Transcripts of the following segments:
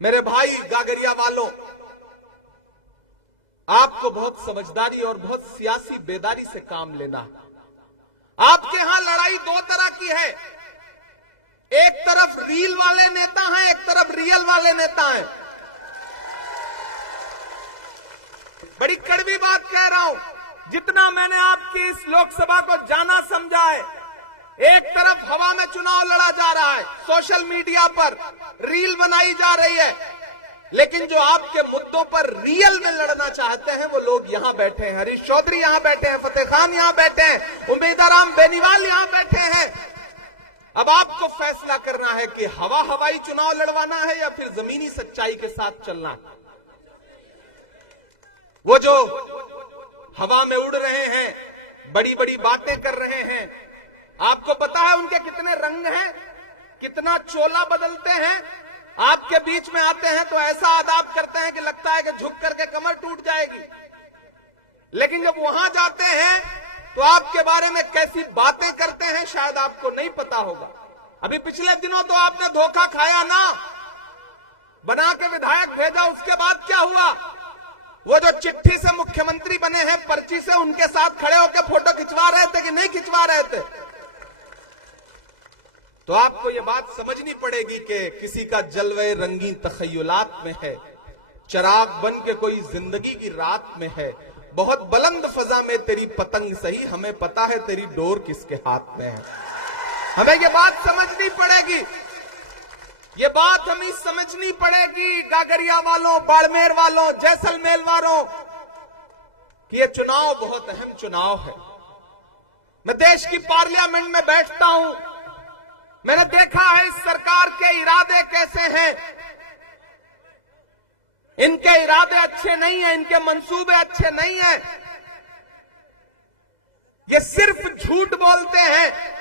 मेरे भाई गागरिया वालों, आपको बहुत समझदारी और बहुत सियासी बेदारी से काम लेना है। आपके यहां लड़ाई दो तरह की है। एक तरफ रील वाले नेता हैं, एक तरफ रियल वाले नेता हैं। बड़ी कड़वी बात कह रहा हूं, जितना मैंने आपकी इस लोकसभा को जाना समझा है, एक तरफ हवा में चुनाव लड़ा जा रहा है, सोशल मीडिया पर रील बनाई जा रही है, लेकिन जो आपके मुद्दों पर रियल में लड़ना चाहते हैं वो लोग यहां बैठे हैं। हरीश चौधरी यहां बैठे हैं, फतेह खान यहां बैठे हैं, उम्मीदवार बेनीवाल यहां बैठे हैं। अब आपको फैसला करना है कि हवाई चुनाव लड़वाना है या फिर जमीनी सच्चाई के साथ चलना है। वो जो हवा में उड़ रहे हैं, बड़ी बड़ी बातें कर रहे हैं, आपको पता है उनके कितने रंग हैं, कितना चोला बदलते हैं। आपके बीच में आते हैं तो ऐसा आदाब करते हैं कि लगता है कि झुक करके कमर टूट जाएगी, लेकिन जब वहां जाते हैं तो आपके बारे में कैसी बातें करते हैं शायद आपको नहीं पता होगा। अभी पिछले दिनों तो आपने धोखा खाया ना, बना के विधायक भेजा, उसके बाद क्या हुआ? वो जो चिट्ठी से मुख्यमंत्री बने हैं, पर्ची से, उनके साथ खड़े होकर फोटो खिंचवा रहे थे कि नहीं खिंचवा रहे थे? तो आपको ये बात समझनी पड़ेगी कि किसी का जलवे रंगीन तखय्युलात में है, चिराग बन के कोई जिंदगी की रात में है। बहुत बुलंद फजा में तेरी पतंग सही, हमें पता है तेरी डोर किसके हाथ में है। हमें ये बात समझनी पड़ेगी, ये बात हमें समझनी पड़ेगी गागरिया वालों, बाड़मेर वालों, जैसलमेर वालों, कि ये चुनाव बहुत अहम चुनाव है। मैं देश की पार्लियामेंट में बैठता हूं, मैंने देखा है इस सरकार के इरादे कैसे हैं। इनके इरादे अच्छे नहीं हैं, इनके मंसूबे अच्छे नहीं हैं। ये सिर्फ झूठ बोलते हैं,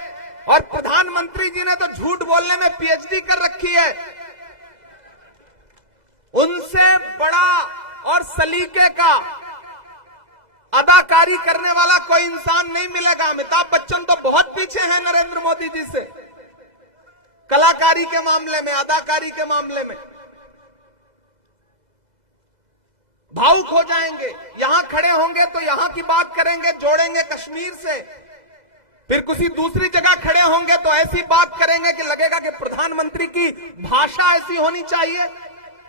और प्रधानमंत्री जी ने तो झूठ बोलने में पीएचडी कर रखी है। उनसे बड़ा और सलीके का अदाकारी करने वाला कोई इंसान नहीं मिलेगा। अमिताभ बच्चन तो बहुत पीछे हैं नरेंद्र मोदी जी से, कलाकारी के मामले में, अदाकारी के मामले में। भावुक हो जाएंगे, यहां खड़े होंगे तो यहां की बात करेंगे, जोड़ेंगे कश्मीर से, फिर किसी दूसरी जगह खड़े होंगे तो ऐसी बात करेंगे कि लगेगा कि प्रधानमंत्री की भाषा ऐसी होनी चाहिए,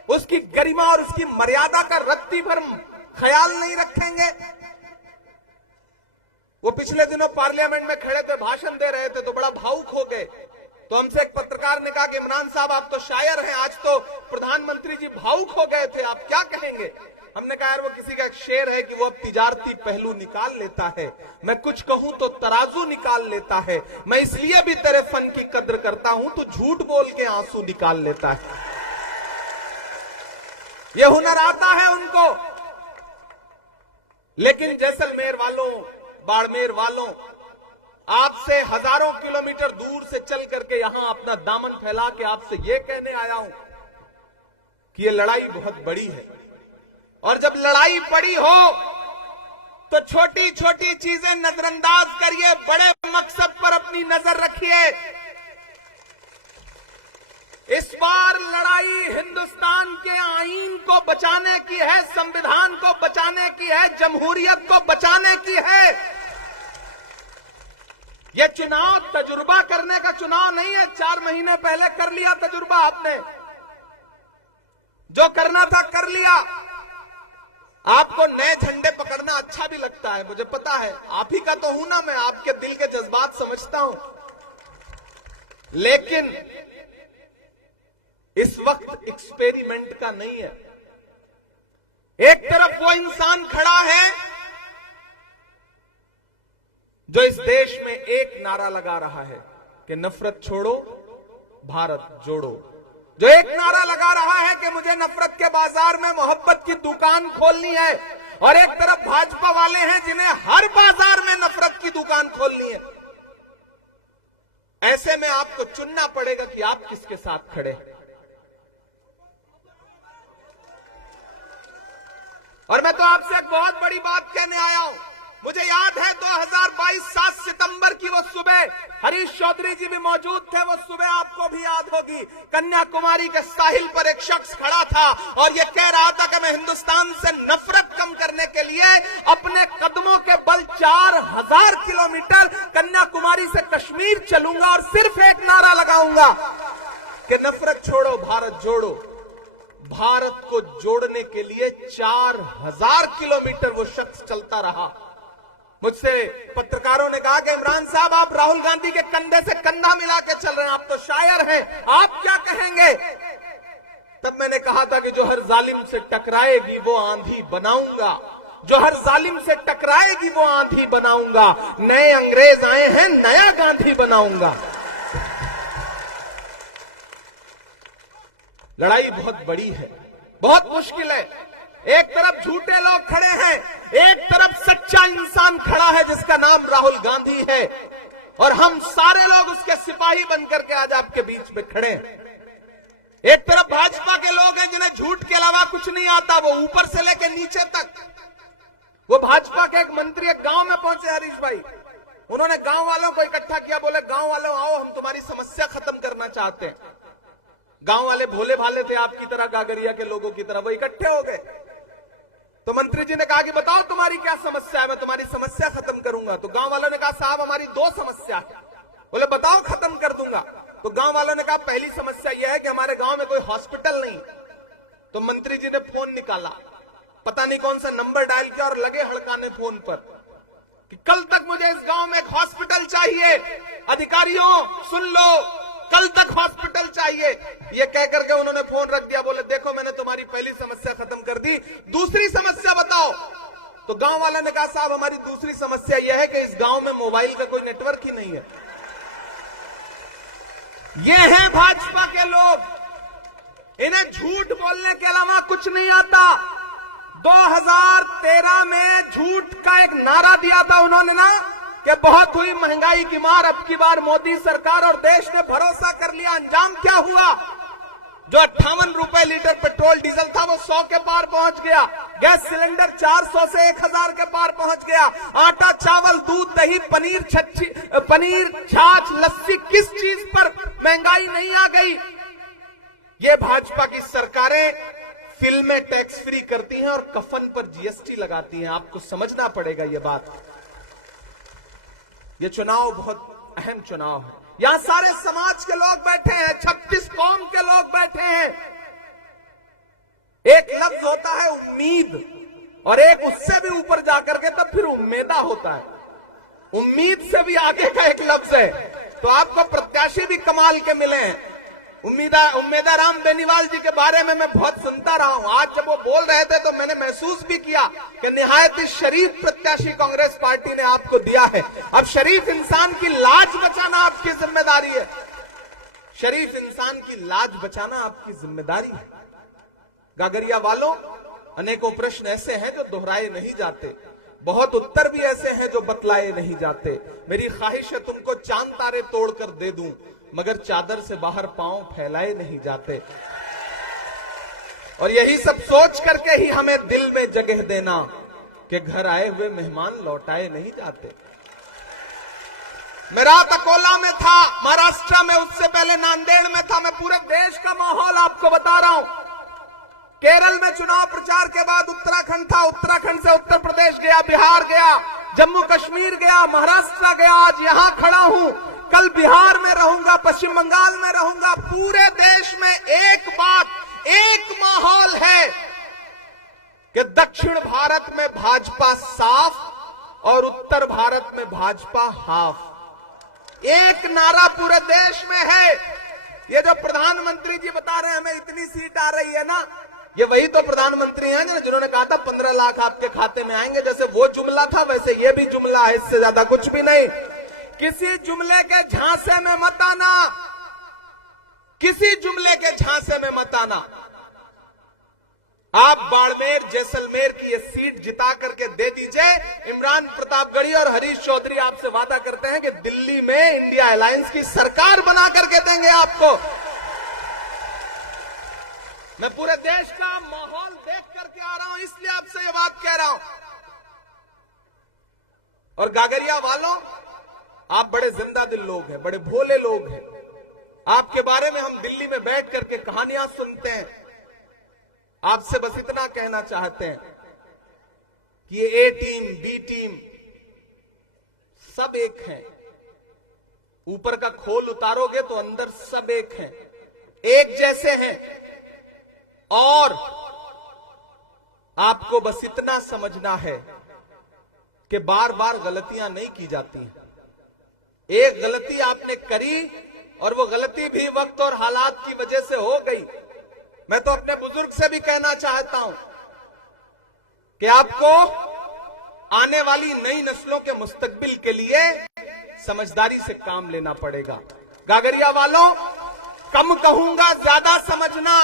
उसकी गरिमा और उसकी मर्यादा का रत्ती भर ख्याल नहीं रखेंगे। वो पिछले दिनों पार्लियामेंट में खड़े थे, भाषण दे रहे थे, तो बड़ा भावुक हो गए। तो हमसे एक पत्रकार ने कहा कि इमरान साहब आप तो शायर हैं, आज तो प्रधानमंत्री जी भावुक हो गए थे, आप क्या कहेंगे? हमने कहा यार वो किसी का एक शेर है कि वो अब तिजारती पहलू निकाल लेता है, मैं कुछ कहूं तो तराजू निकाल लेता है, मैं इसलिए भी तेरे फन की कद्र करता हूं, तो झूठ बोल के आंसू निकाल लेता है। ये हुनर आता है उनको। लेकिन जैसलमेर वालों, बाड़मेर वालों, आपसे हजारों किलोमीटर दूर से चल करके यहां अपना दामन फैला के आपसे यह कहने आया हूं कि यह लड़ाई बहुत बड़ी है, और जब लड़ाई बड़ी हो तो छोटी छोटी चीजें नजरअंदाज करिए, बड़े मकसद पर अपनी नजर रखिए। इस बार लड़ाई हिंदुस्तान के आईन को बचाने की है, संविधान को बचाने की है, जमहूरियत को बचाने की है। यह चुनाव तजुर्बा करने का चुनाव नहीं है। 4 महीने पहले कर लिया तजुर्बा आपने, जो करना था कर लिया। आपको नए झंडे पकड़ना अच्छा भी लगता है, मुझे पता है, आप ही का तो हूं ना मैं, आपके दिल के जज्बात समझता हूं। लेकिन इस वक्त एक्सपेरिमेंट का नहीं है। एक तरफ वो इंसान खड़ा है जो इस देश में एक नारा लगा रहा है कि नफरत छोड़ो, भारत जोड़ो, जो एक नारा लगा रहा है कि मुझे नफरत के बाजार में मोहब्बत की दुकान खोलनी है, और एक तरफ भाजपा वाले हैं जिन्हें हर बाजार में नफरत की दुकान खोलनी है। ऐसे में आपको चुनना पड़ेगा कि आप किसके साथ खड़े हैं। और मैं तो आपसे एक बहुत बड़ी बात कहने आया हूं, मुझे याद है 2022 7 सितंबर की वो सुबह, हरीश चौधरी जी भी मौजूद थे। वो सुबह आपको भी याद होगी। कन्याकुमारी के साहिल पर एक शख्स खड़ा था और ये कह रहा था कि मैं हिंदुस्तान से नफरत कम करने के लिए अपने कदमों के बल 4000 किलोमीटर कन्याकुमारी से कश्मीर चलूंगा और सिर्फ एक नारा लगाऊंगा कि नफरत छोड़ो, भारत जोड़ो। भारत को जोड़ने के लिए 4000 किलोमीटर वो शख्स चलता रहा। मुझसे पत्रकारों ने कहा कि इमरान साहब, आप राहुल गांधी के कंधे से कंधा मिला के चल रहे हैं, आप तो शायर हैं, आप क्या कहेंगे? तब मैंने कहा था कि जो हर जालिम से टकराएगी वो आंधी बनाऊंगा, जो हर जालिम से टकराएगी वो आंधी बनाऊंगा। नए अंग्रेज आए हैं, नया गांधी बनाऊंगा। लड़ाई बहुत बड़ी है, बहुत मुश्किल है। एक तरफ झूठे लोग खड़े हैं, एक तरफ सच्चा इंसान खड़ा है जिसका नाम राहुल गांधी है, और हम सारे लोग उसके सिपाही बनकर के आज आपके बीच में खड़े हैं। एक तरफ भाजपा के लोग हैं जिन्हें झूठ के अलावा कुछ नहीं आता, वो ऊपर से लेकर नीचे तक। वो भाजपा के एक मंत्री एक गांव में पहुंचे, हरीश भाई, उन्होंने गांव वालों को इकट्ठा किया, बोले गांव वालों आओ, हम तुम्हारी समस्या खत्म करना चाहते हैं। गांव वाले भोले भाले थे, आपकी तरह, गागरिया के लोगों की तरह, वो इकट्ठे हो गए। तो मंत्री जी ने कहा कि बताओ तुम्हारी क्या समस्या है, मैं तुम्हारी समस्या खत्म करूंगा। तो गांव वालों ने कहा साहब हमारी 2 समस्या है। बोले बताओ, खत्म कर दूंगा। तो गांव वालों ने कहा पहली समस्या यह है कि हमारे गांव में कोई हॉस्पिटल नहीं। तो मंत्री जी ने फोन निकाला, पता नहीं कौन सा नंबर डायल किया और लगे हड़काने फोन पर कि कल तक मुझे इस गांव में एक हॉस्पिटल चाहिए। अधिकारियों सुन लो, कल तक हॉस्पिटल चाहिए। ये कहकर के उन्होंने फोन रख दिया। बोले देखो मैंने तुम्हारी पहली समस्या खत्म कर दी, दूसरी समस्या बताओ। तो गांव वाला ने कहा साहब हमारी दूसरी समस्या यह है कि इस गांव में मोबाइल का कोई नेटवर्क ही नहीं है। ये हैं भाजपा के लोग, इन्हें झूठ बोलने के अलावा कुछ नहीं आता। 2013 में झूठ का एक नारा दिया था उन्होंने ना कि बहुत हुई महंगाई की मार, अब की बार मोदी सरकार, और देश ने भरोसा कर लिया। अंजाम क्या हुआ? जो 58 रुपए लीटर पेट्रोल डीजल था वो 100 के पार पहुंच गया। गैस सिलेंडर 400 से 1000 के पार पहुंच गया। आटा, चावल, दूध, दही, पनीर, छाछ, लस्सी, किस चीज पर महंगाई नहीं आ गई? ये भाजपा की सरकारें फिल्में टैक्स फ्री करती हैं और कफन पर जीएसटी लगाती हैं। आपको समझना पड़ेगा ये बात। ये चुनाव बहुत अहम चुनाव है। यहां सारे समाज के लोग बैठे हैं, 36 कौम के लोग बैठे हैं। एक लफ्ज होता है उम्मीद, और एक उससे भी ऊपर जाकर के तब फिर उम्मीदा होता है। उम्मीद से भी आगे का एक लफ्ज है। तो आपको प्रत्याशी भी कमाल के मिले हैं। उम्मीदा राम बेनीवाल जी के बारे में मैं बहुत सुनता रहा हूं। आज जब वो बोल रहे थे तो मैंने महसूस भी किया कि निहायत ही शरीफ प्रत्याशी कांग्रेस पार्टी ने आपको दिया है। अब शरीफ इंसान की लाज बचाना आपकी जिम्मेदारी है। शरीफ इंसान की लाज बचाना आपकी जिम्मेदारी है। गागरिया वालों, अनेकों प्रश्न ऐसे हैं जो दोहराए नहीं जाते, बहुत उत्तर भी ऐसे हैं जो बतलाए नहीं जाते। मेरी ख्वाहिश है तुमको चांद तारे तोड़कर दे दूं, मगर चादर से बाहर पांव फैलाए नहीं जाते। और यही सब सोच करके ही हमें दिल में जगह देना कि घर आए हुए मेहमान लौटाए नहीं जाते। मैं रात अकोला में था, महाराष्ट्र में, उससे पहले नांदेड़ में था। मैं पूरे देश का माहौल आपको बता रहा हूं। केरल में चुनाव प्रचार के बाद उत्तराखंड था, उत्तराखंड से उत्तर प्रदेश गया, बिहार गया, जम्मू कश्मीर गया, महाराष्ट्र गया, आज यहां खड़ा हूं। कल बिहार में रहूंगा, पश्चिम बंगाल में रहूंगा। पूरे देश में एक बात, एक माहौल है कि दक्षिण भारत में भाजपा साफ और उत्तर भारत में भाजपा हाफ। एक नारा पूरे देश में है। ये जो प्रधानमंत्री जी बता रहे हैं हमें इतनी सीट आ रही है ना, ये वही तो प्रधानमंत्री हैं जिन्होंने कहा था 15 लाख आपके खाते में आएंगे। जैसे वो जुमला था वैसे ये भी जुमला है, इससे ज्यादा कुछ भी नहीं। किसी जुमले के झांसे में मत आना, किसी जुमले के झांसे में मत आना। आप बाड़मेर, जैसलमेर की ये सीट जिता करके दे दीजिए। इमरान प्रतापगढ़ी और हरीश चौधरी आपसे वादा करते हैं कि दिल्ली में इंडिया अलायंस की सरकार बना करके देंगे आपको। मैं पूरे देश का माहौल देख करके आ रहा हूं, इसलिए आपसे ये बात कह रहा हूं। और गागरिया वालों, आप बड़े जिंदा दिल लोग हैं, बड़े भोले लोग हैं। आपके बारे में हम दिल्ली में बैठ करके कहानियां सुनते हैं। आपसे बस इतना कहना चाहते हैं कि ये ए टीम, बी टीम सब एक हैं। ऊपर का खोल उतारोगे तो अंदर सब एक हैं, एक जैसे हैं। और आपको बस इतना समझना है कि बार बार गलतियां नहीं की जाती हैं। एक गलती आपने करी और वो गलती भी वक्त और हालात की वजह से हो गई। मैं तो अपने बुजुर्ग से भी कहना चाहता हूं कि आपको आने वाली नई नस्लों के मुस्तकबिल के लिए समझदारी से काम लेना पड़ेगा। गागरिया वालों, कम कहूंगा, ज्यादा समझना।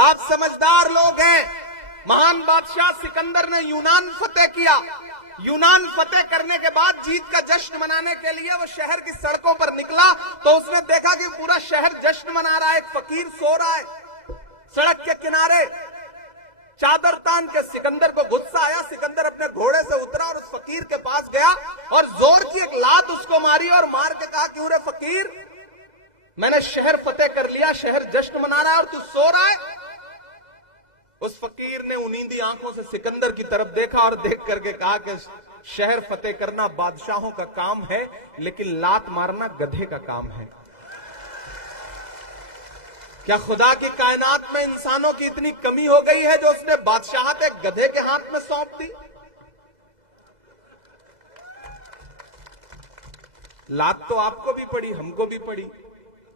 आप समझदार लोग हैं। महान बादशाह सिकंदर ने यूनान फतेह किया। यूनान फतेह करने के बाद जीत का जश्न मनाने के लिए वो शहर की सड़कों पर निकला तो उसने देखा कि पूरा शहर जश्न मना रहा है। एक फकीर सो रहा है सड़क के किनारे, चादर तान के। सिकंदर को गुस्सा आया। सिकंदर अपने घोड़े से उतरा और उस फकीर के पास गया और जोर की एक लात उसको मारी और मार के कहा, क्यों रे फकीर, मैंने शहर फतेह कर लिया, शहर जश्न मना रहा है और तू सो रहा है। उस फकीर ने उनींदी आंखों से सिकंदर की तरफ देखा और देख करके कहा कि शहर फतेह करना बादशाहों का काम है, लेकिन लात मारना गधे का काम है। क्या खुदा की कायनात में इंसानों की इतनी कमी हो गई है जो उसने बादशाहत एक गधे के हाथ में सौंप दी? लात तो आपको भी पड़ी, हमको भी पड़ी।